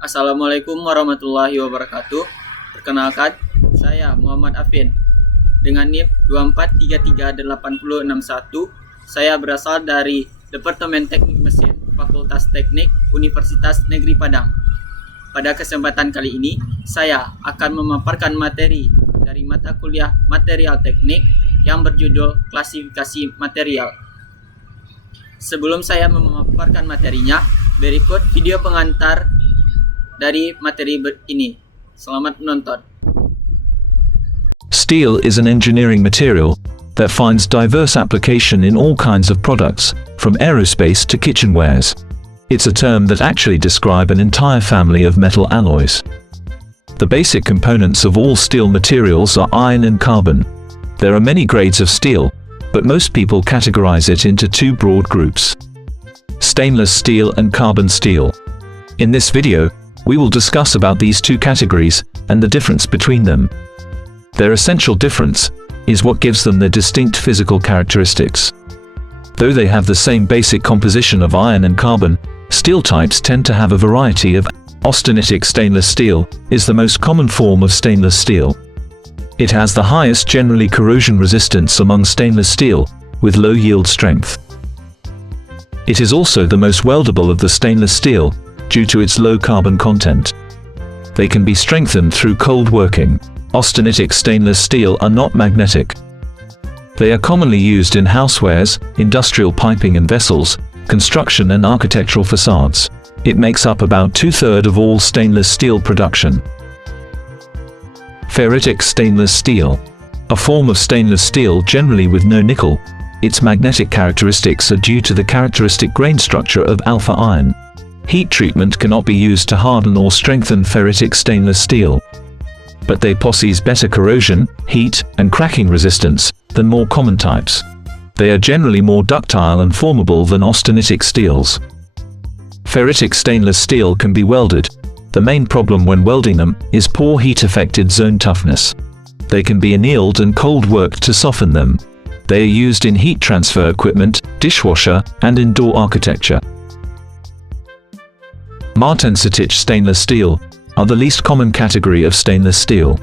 Assalamualaikum warahmatullahi wabarakatuh. Perkenalkan, saya Muhammad Afin dengan NIM 24338061. Saya berasal dari Departemen Teknik Mesin, Fakultas Teknik Universitas Negeri Padang. Pada kesempatan kali ini, saya akan memaparkan materi dari mata kuliah Material Teknik yang berjudul Klasifikasi Material. Sebelum saya memaparkan materinya, berikut video pengantar dari materi ini. Selamat menonton. Steel is an engineering material that finds diverse application in all kinds of products, from aerospace to kitchenwares. It's a term that actually describes an entire family of metal alloys. The basic components of all steel materials are iron and carbon. There are many grades of steel, but most people categorize it into two broad groups: stainless steel and carbon steel. In this video, we will discuss about these two categories and the difference between them. Their essential difference is what gives them their distinct physical characteristics. Though they have the same basic composition of iron and carbon, steel types tend to have a variety of. Austenitic stainless steel is the most common form of stainless steel. It has the highest generally corrosion resistance among stainless steel, with low yield strength. It is also the most weldable of the stainless steel, due to its low carbon content. They can be strengthened through cold working. Austenitic stainless steel are not magnetic. They are commonly used in housewares, industrial piping and vessels, construction and architectural facades. It makes up about 2/3 of all stainless steel production. Ferritic stainless steel. A form of stainless steel generally with no nickel. Its magnetic characteristics are due to the characteristic grain structure of alpha iron. Heat treatment cannot be used to harden or strengthen ferritic stainless steel, but they possess better corrosion, heat, and cracking resistance than more common types. They are generally more ductile and formable than austenitic steels. Ferritic stainless steel can be welded. The main problem when welding them is poor heat-affected zone toughness. They can be annealed and cold worked to soften them. They are used in heat transfer equipment, dishwasher, and indoor architecture. Martensittig stainless steel are the least common category of stainless steel.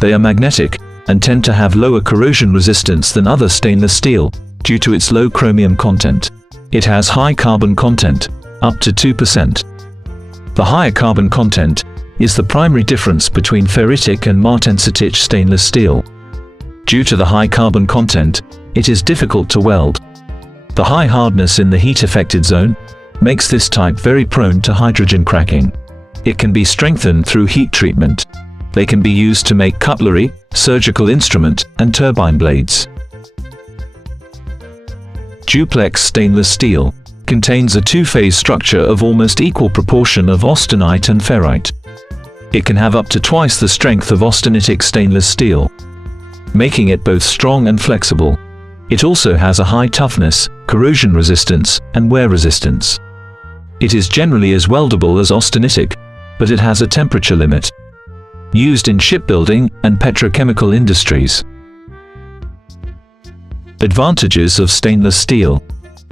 They are magnetic and tend to have lower corrosion resistance than other stainless steel due to its low chromium content. It has high carbon content, up to 2%. The higher carbon content is the primary difference between ferritic and martensittig stainless steel. Due to the high carbon content, it is difficult to weld. The high hardness in the heat-affected zone makes this type very prone to hydrogen cracking. It can be strengthened through heat treatment. They can be used to make cutlery, surgical instrument, and turbine blades. Duplex stainless steel contains a two-phase structure of almost equal proportion of austenite and ferrite. It can have up to twice the strength of austenitic stainless steel, making it both strong and flexible. It also has a high toughness, corrosion resistance, and wear resistance. It is generally as weldable as austenitic, but it has a temperature limit. Used in shipbuilding and petrochemical industries. Advantages of stainless steel: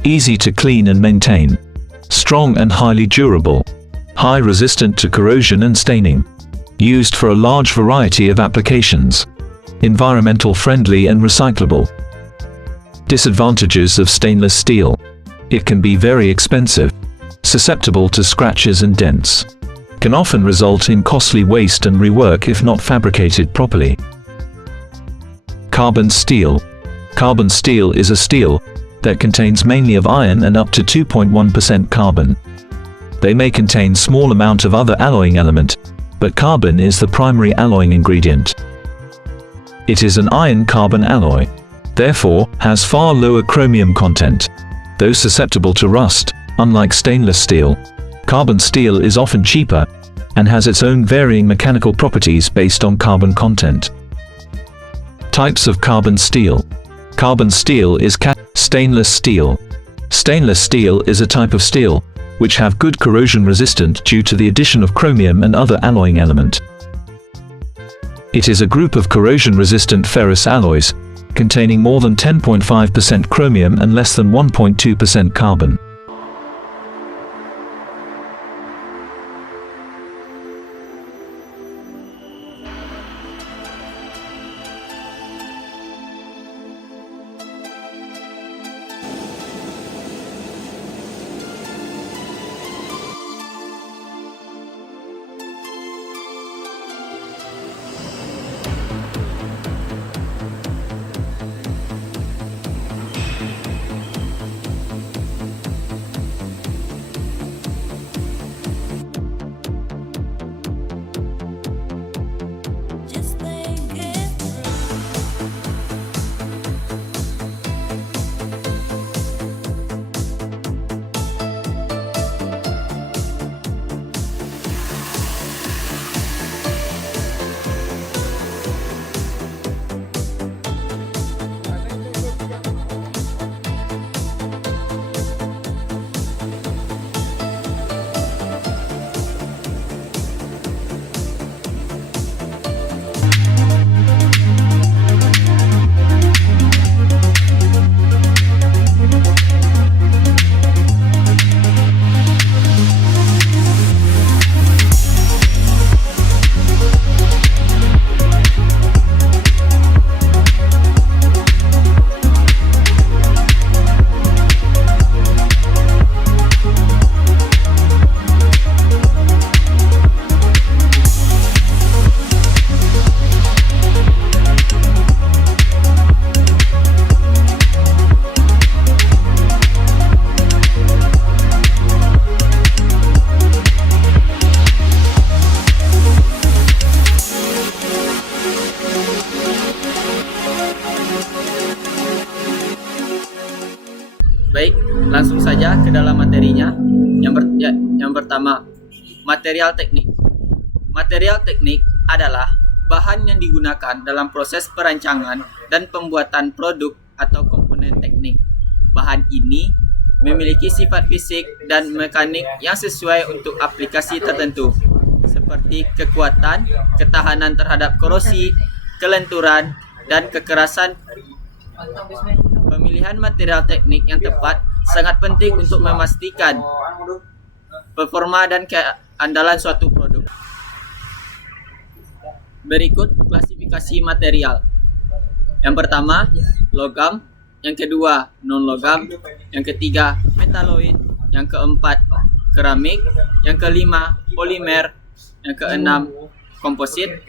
easy to clean and maintain, strong and highly durable, high resistant to corrosion and staining, used for a large variety of applications, environmental friendly and recyclable. Disadvantages of stainless steel: it can be very expensive, susceptible to scratches and dents, can often result in costly waste and rework if not fabricated properly. Carbon steel. Carbon steel is a steel that contains mainly of iron and up to 2.1% carbon. They may contain small amount of other alloying element, but carbon is the primary alloying ingredient. It is an iron-carbon alloy, therefore has far lower chromium content. Though susceptible to rust, unlike stainless steel, carbon steel is often cheaper and has its own varying mechanical properties based on carbon content. Types of carbon steel. Carbon steel is stainless steel. Stainless steel is a type of steel which have good corrosion resistant due to the addition of chromium and other alloying element. It is a group of corrosion-resistant ferrous alloys containing more than 10.5% chromium and less than 1.2% carbon. Langsung saja ke dalam materinya. Yang pertama, material teknik. Material teknik adalah bahan yang digunakan dalam proses perancangan dan pembuatan produk atau komponen teknik. Bahan ini memiliki sifat fisik dan mekanik yang sesuai untuk aplikasi tertentu, seperti kekuatan, ketahanan terhadap korosi, kelenturan, dan kekerasan. Pemilihan material teknik yang tepat sangat penting untuk memastikan performa dan keandalan suatu produk. Berikut klasifikasi material. Yang pertama, logam. Yang kedua, non-logam. Yang ketiga, metaloid. Yang keempat, keramik. Yang kelima, polimer. Yang keenam, komposit.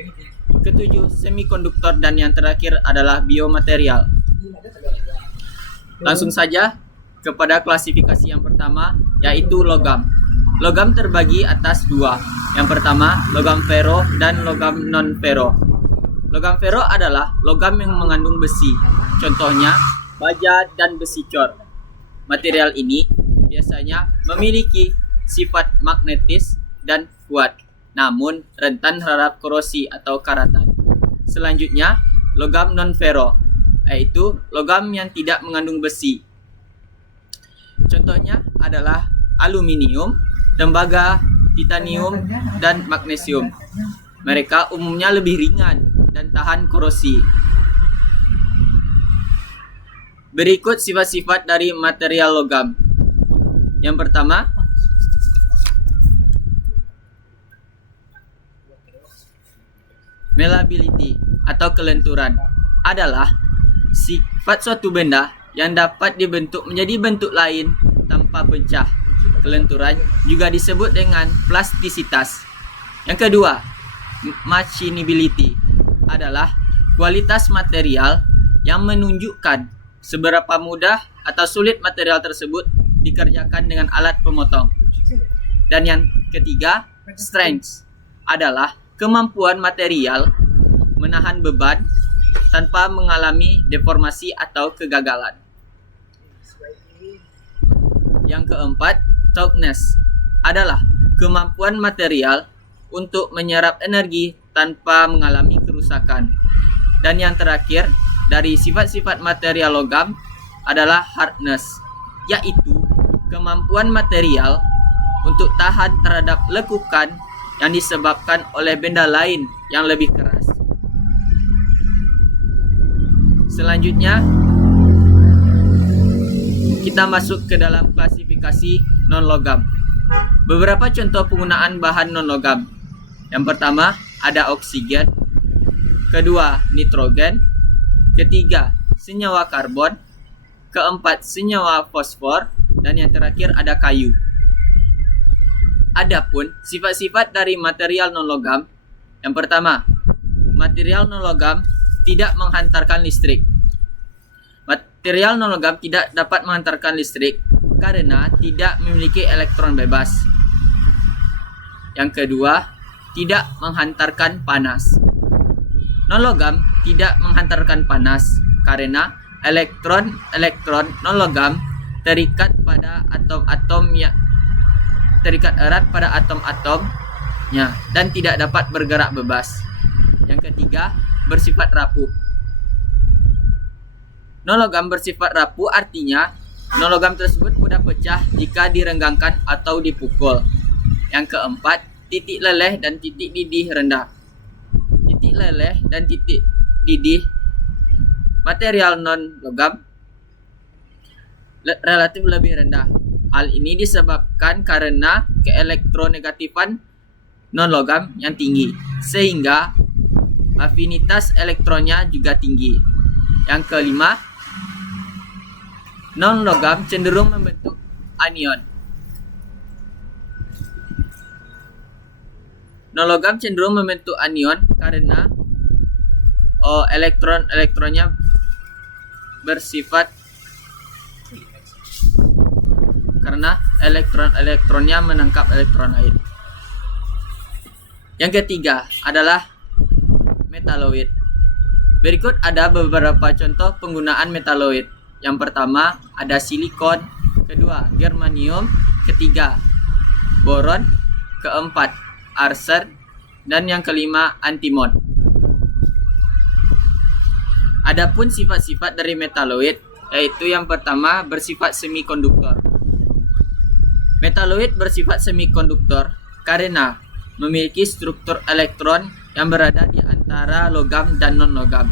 Ketujuh, semikonduktor. Dan yang terakhir adalah biomaterial. Langsung saja kepada klasifikasi yang pertama, yaitu logam. Logam terbagi atas dua. Yang pertama, logam ferro dan logam non-ferro. Logam ferro adalah logam yang mengandung besi. Contohnya, baja dan besi cor. Material ini biasanya memiliki sifat magnetis dan kuat, namun rentan terhadap korosi atau karatan. Selanjutnya, logam non-ferro, yaitu logam yang tidak mengandung besi. Contohnya adalah aluminium, tembaga, titanium, dan magnesium. Mereka umumnya lebih ringan dan tahan korosi. Berikut sifat-sifat dari material logam. Yang pertama, malleability atau kelenturan adalah sifat suatu benda yang dapat dibentuk menjadi bentuk lain tanpa pecah. Kelenturan juga disebut dengan plastisitas. Yang kedua, machinability adalah kualitas material yang menunjukkan seberapa mudah atau sulit material tersebut dikerjakan dengan alat pemotong. Dan yang ketiga, strength adalah kemampuan material menahan beban tanpa mengalami deformasi atau kegagalan. Yang keempat, toughness adalah kemampuan material untuk menyerap energi tanpa mengalami kerusakan. Dan yang terakhir, dari sifat-sifat material logam adalah hardness, yaitu kemampuan material untuk tahan terhadap lekukan yang disebabkan oleh benda lain yang lebih keras. Selanjutnya, kita masuk ke dalam klasifikasi non-logam. Beberapa contoh penggunaan bahan non-logam. Yang pertama, ada oksigen. Kedua, nitrogen. Ketiga, senyawa karbon. Keempat, senyawa fosfor. Dan yang terakhir ada kayu. Adapun sifat-sifat dari material non-logam. Yang pertama, material non-logam tidak menghantarkan listrik. Material non-logam tidak dapat menghantarkan listrik karena tidak memiliki elektron bebas. Yang kedua, tidak menghantarkan panas. Non-logam tidak menghantarkan panas karena elektron non-logam terikat pada atom-atomnya, terikat erat pada atom-atomnya dan tidak dapat bergerak bebas. Yang ketiga, bersifat rapuh. Non-logam bersifat rapuh artinya non-logam tersebut mudah pecah jika direnggangkan atau dipukul. Yang keempat, titik leleh dan titik didih rendah. Titik leleh dan titik didih material non-logam relatif lebih rendah. Hal ini disebabkan karena keelektronegatifan non-logam yang tinggi, sehingga afinitas elektronnya juga tinggi. Yang kelima, non-logam cenderung membentuk anion. Non-logam cenderung membentuk anion karena elektronnya bersifat karena elektronnya menangkap elektron lain. Yang ketiga adalah metaloid. Berikut ada beberapa contoh penggunaan metaloid. Yang pertama ada silikon, kedua germanium, ketiga boron, keempat arsen, dan yang kelima antimon. Adapun sifat-sifat dari metaloid, yaitu yang pertama bersifat semikonduktor. Metaloid bersifat semikonduktor karena memiliki struktur elektron yang berada di antara logam dan non-logam.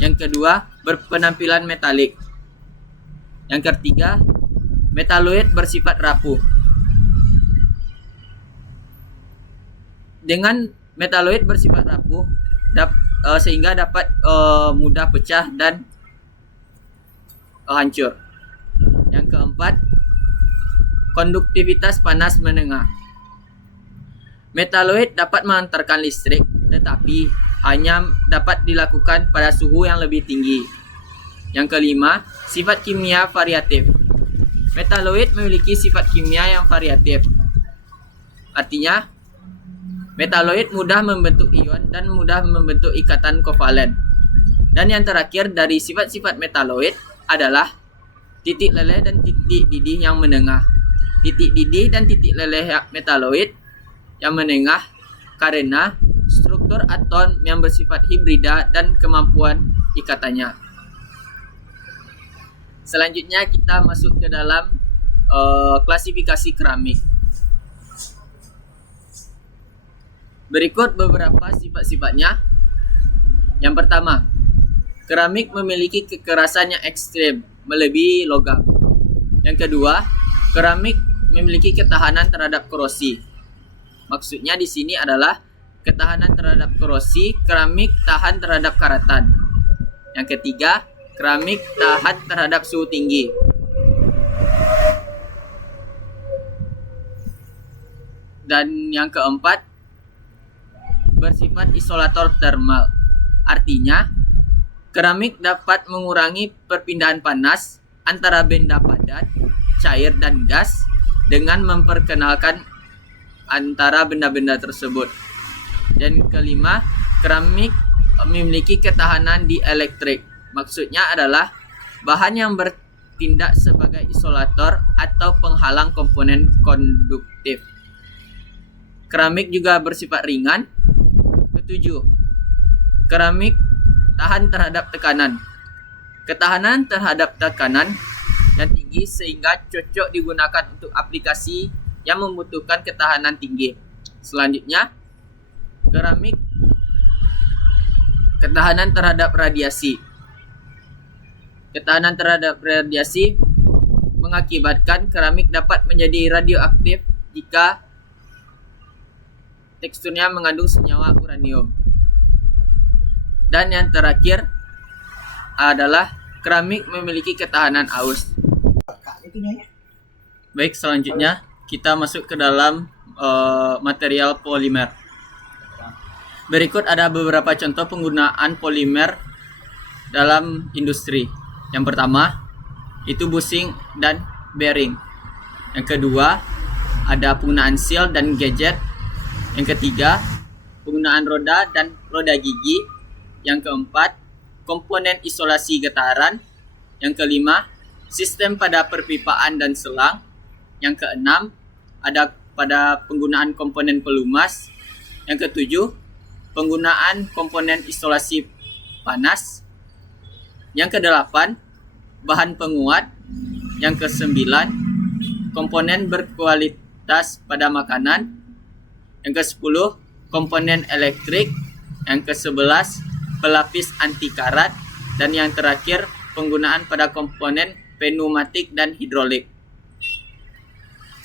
Yang kedua, berpenampilan metalik. Yang ketiga, metaloid bersifat rapuh. Dengan metaloid bersifat rapuh, sehingga dapat mudah pecah dan hancur. Yang keempat, konduktivitas panas menengah. Metaloid dapat mengantarkan listrik, tetapi hanya dapat dilakukan pada suhu yang lebih tinggi. Yang kelima, sifat kimia variatif. Metaloid memiliki sifat kimia yang variatif. Artinya, metaloid mudah membentuk ion dan mudah membentuk ikatan kovalen. Dan yang terakhir dari sifat-sifat metaloid adalah titik leleh dan titik didih yang menengah. Titik didih dan titik leleh metaloid yang menengah karena struktur atom yang bersifat hibrida dan kemampuan ikatannya. Selanjutnya kita masuk ke dalam klasifikasi keramik. Berikut beberapa sifat-sifatnya. Yang pertama, keramik memiliki kekerasan yang ekstrim, melebihi logam. Yang kedua, keramik memiliki ketahanan terhadap korosi. Maksudnya di sini adalah ketahanan terhadap korosi, keramik tahan terhadap karatan. Yang ketiga, keramik tahan terhadap suhu tinggi. Dan yang keempat, bersifat isolator termal. Artinya, keramik dapat mengurangi perpindahan panas antara benda padat, cair, dan gas dengan memperkenalkan antara benda-benda tersebut. Dan kelima, keramik memiliki ketahanan dielektrik. Maksudnya adalah bahan yang bertindak sebagai isolator atau penghalang komponen konduktif. Keramik juga bersifat ringan. Ketujuh, keramik tahan terhadap tekanan. Ketahanan terhadap tekanan yang tinggi sehingga cocok digunakan untuk aplikasi yang membutuhkan ketahanan tinggi. Selanjutnya, keramik ketahanan terhadap radiasi. Ketahanan terhadap radiasi mengakibatkan keramik dapat menjadi radioaktif jika teksturnya mengandung senyawa uranium. Dan yang terakhir adalah keramik memiliki ketahanan aus. Baik, selanjutnya kita masuk ke dalam material polimer. Berikut ada beberapa contoh penggunaan polimer dalam industri. Yang pertama, itu bushing dan bearing. Yang kedua, ada penggunaan seal dan gadget. Yang ketiga, penggunaan roda dan roda gigi. Yang keempat, komponen isolasi getaran. Yang kelima, sistem pada perpipaan dan selang. Yang keenam, ada pada penggunaan komponen pelumas. Yang ketujuh, penggunaan komponen isolasi panas. Yang kedelapan, bahan penguat. Yang kesembilan, komponen berkualitas pada makanan. Yang kesepuluh, komponen elektrik. Yang kesebelas, pelapis anti karat. Dan yang terakhir, penggunaan pada komponen pneumatik dan hidrolik.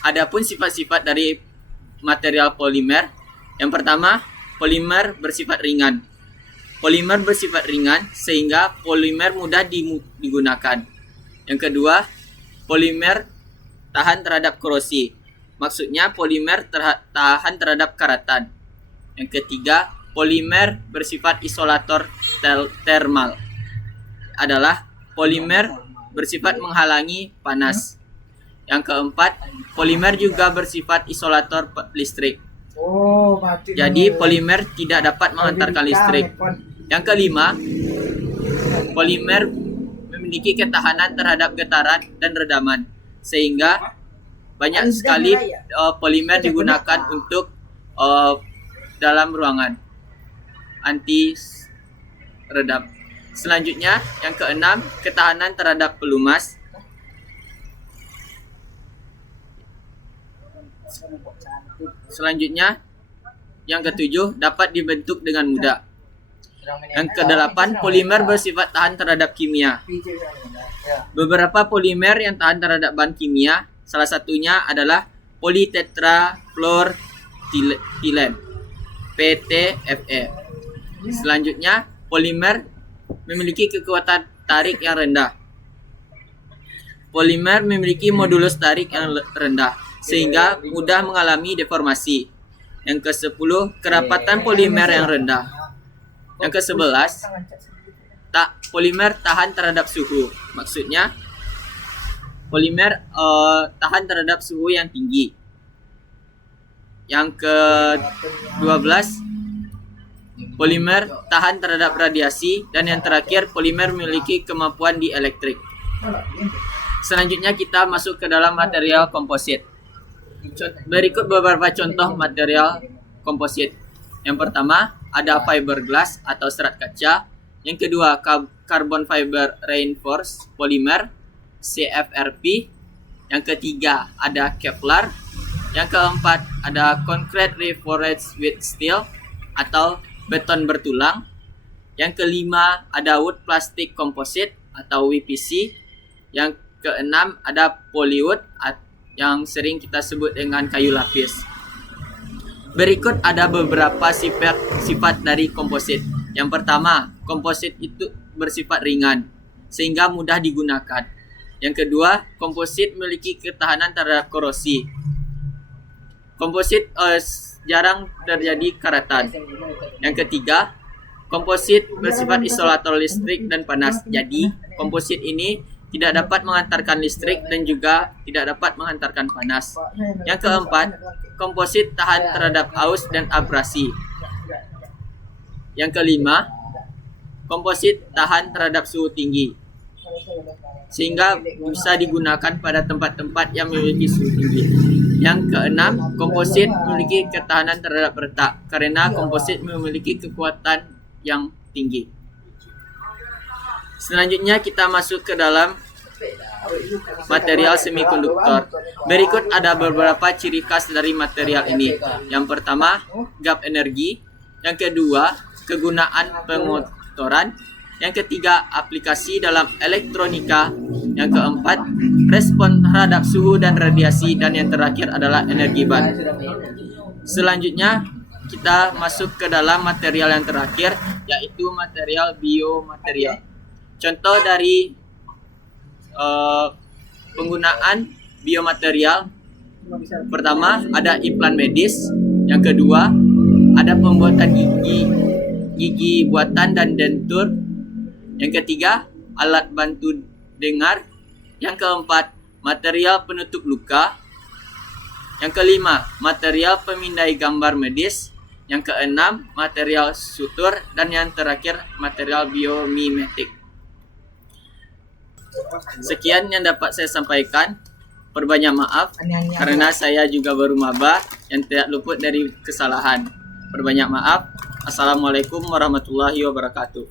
Adapun sifat-sifat dari material polimer. Yang pertama, polimer bersifat ringan. Polimer bersifat ringan sehingga polimer mudah digunakan. Yang kedua, polimer tahan terhadap korosi. Maksudnya polimer tahan terhadap karatan. Yang ketiga, polimer bersifat isolator termal. Adalah polimer bersifat menghalangi panas. Yang keempat, polimer juga bersifat isolator listrik. Jadi polimer tidak dapat mengantarkan listrik. Yang kelima, polimer memiliki ketahanan terhadap getaran dan redaman, sehingga banyak sekali polimer digunakan untuk dalam ruangan anti redam. Selanjutnya, yang keenam, ketahanan terhadap pelumas. Selanjutnya, yang ketujuh, dapat dibentuk dengan mudah. Yang kedelapan, polimer bersifat tahan terhadap kimia. Beberapa polimer yang tahan terhadap bahan kimia, salah satunya adalah politetrafluoroethylene (PTFE). Selanjutnya, polimer memiliki kekuatan tarik yang rendah. Polimer memiliki modulus tarik yang rendah, sehingga mudah mengalami deformasi. Yang ke-10, kerapatan polimer yang rendah. Yang ke-11, polimer tahan terhadap suhu. Maksudnya, polimer tahan terhadap suhu yang tinggi. Yang ke-12, polimer tahan terhadap radiasi. Dan yang terakhir, polimer memiliki kemampuan dielektrik. Selanjutnya kita masuk ke dalam material komposit. Berikut beberapa contoh material komposit. Yang pertama, ada fiberglass atau serat kaca. Yang kedua, carbon fiber reinforced polymer (CFRP). Yang ketiga, ada Kevlar. Yang keempat, ada concrete reinforced with steel atau beton bertulang. Yang kelima, ada wood plastic composite atau WPC. Yang keenam, ada polywood yang sering kita sebut dengan kayu lapis. Berikut ada beberapa sifat dari komposit. Yang pertama, komposit itu bersifat ringan sehingga mudah digunakan. Yang kedua, komposit memiliki ketahanan terhadap korosi. Komposit jarang terjadi karatan. Yang ketiga, komposit bersifat isolator listrik dan panas. Jadi, komposit ini tidak dapat mengantarkan listrik dan juga tidak dapat mengantarkan panas. Yang keempat, komposit tahan terhadap aus dan abrasi. Yang kelima, komposit tahan terhadap suhu tinggi, sehingga bisa digunakan pada tempat-tempat yang memiliki suhu tinggi. Yang keenam, komposit memiliki ketahanan terhadap retak karena komposit memiliki kekuatan yang tinggi. Selanjutnya kita masuk ke dalam material semikonduktor. Berikut ada beberapa ciri khas dari material ini. Yang pertama, gap energi. Yang kedua, kegunaan pengotoran. Yang ketiga, aplikasi dalam elektronika. Yang keempat, respon terhadap suhu dan radiasi. Dan yang terakhir adalah energi ban. Selanjutnya, kita masuk ke dalam material yang terakhir, yaitu material biomaterial. Contoh dari penggunaan biomaterial, pertama ada implan medis. Yang kedua, ada pembuatan gigi buatan dan dentur. Yang ketiga, alat bantu dengar. Yang keempat, material penutup luka. Yang kelima, material pemindai gambar medis. Yang keenam, material sutur. Dan yang terakhir, material biomimetik. Sekian yang dapat saya sampaikan. Perbanyak maaf karena saya juga baru maba yang tidak luput dari kesalahan. Perbanyak maaf. Assalamualaikum warahmatullahi wabarakatuh.